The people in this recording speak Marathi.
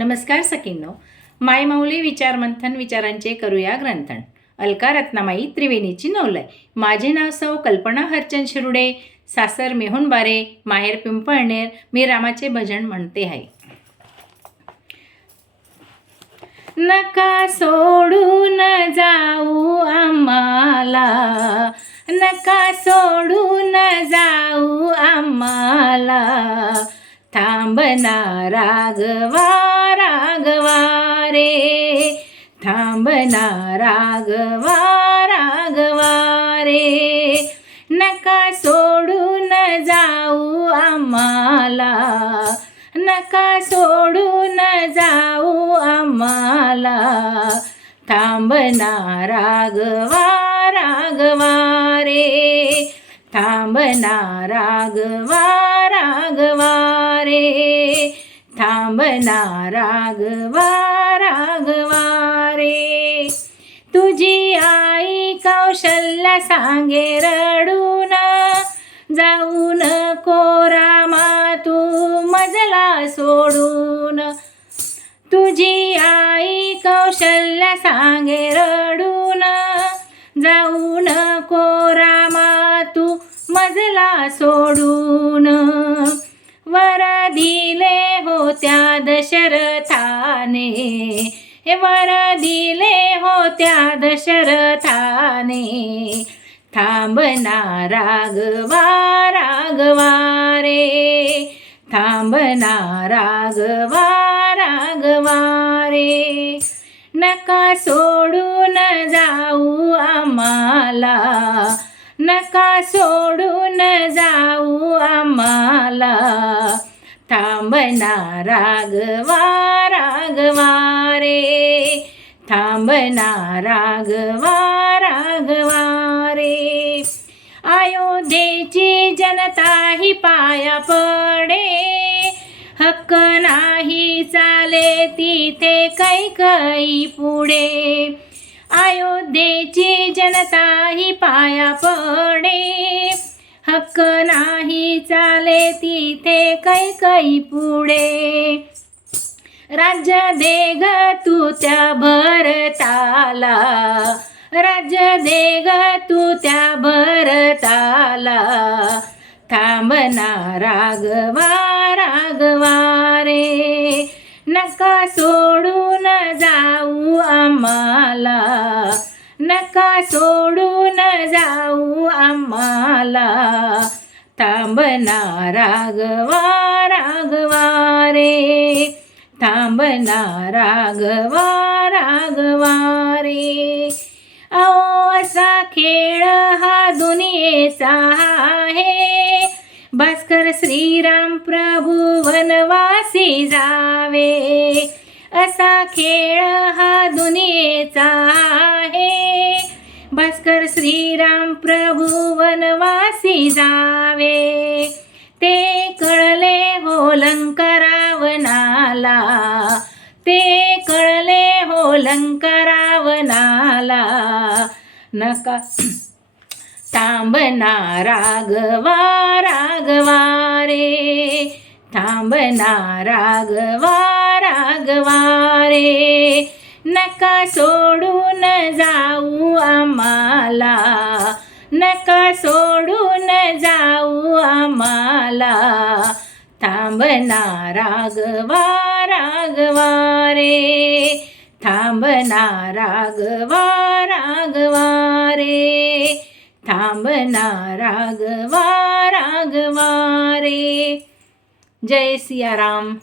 नमस्कार सखींनो. मायमाऊली विचारमंथन विचारांचे करूया ग्रंथन. अलका रत्नामाई त्रिवेणीची नवलय. माझे नाव सौ कल्पना हरचंद शिरुडे, सासर मेहुणबारे, माहेर पिंपळनेर. मी रामाचे भजन म्हणते आहे. नका सोडून जाऊ आम्हाला, नका सोडून जाऊ आम्हाला, थांबना राघवा राघवा रे, थांबना राघवा राघवा रे, नका सोडून जाऊ आम्हाला, नका सोडून जाऊ आम्हाला, थांबना राघवा राघवा रे, थांबना राघवा राघवा रे, थांबना राघवा राघवा रे. तुझी आई कौशल्या सांगे रडून, जाऊ नको रामा तू मजला सोडून. तुझी आई कौशल्या सांगे रडून, जाऊ नको रामा तू मजला सोडून. वर दिले होत्या दशरथाने, वर दिले होत्या दशरथाने, थांबना राघवा राघवा रे, थांबना राघवा राघवा रे, नका सोडून जाऊ आम्हाला, नका सोडून जाऊ आम्हाला, थांबना राघवा राघवा रे, थांबना राघवा राघवा रे. अयोध्येची जनता ही पाया पडे, हक्क नाही चाले तिथे कैकई पुढे. अयोध्येची जनता ही पाया पडे, हक्क नाही चाले तिथे कैकई पुढे. राज्य दे ग तू त्या भरताला, राज्य दे ग तू त्या भरताला, थांबना राघवा राघवा रे, नका सोडून जाऊ आम्हाला, नका सोडून जाऊ आम्हाला, थांबना राघवा राघवा रे, थांबना राघवा राघवा रे. अहो असा खेळ हा दुनियेचा आहे, भास्कर श्रीराम प्रभू वनवासी जावे. असा खेळ हा दुनियेचा आहे, भास्कर श्रीराम प्रभू वनवासी जावे. ते कळले हो लंका रावणाला, ते कळले हो लंका रावणाला, नका थांबना राघवा राघवा रे, थांबना राघवा राघवा रे, नका सोडून जाऊ आम्हाला, नका सोडून जाऊ आम्हाला, थांबना राघवा राघवा रे, थांबना राघवा राघवा रे, थांबना राघवा राघवा रे. जय सियाराम.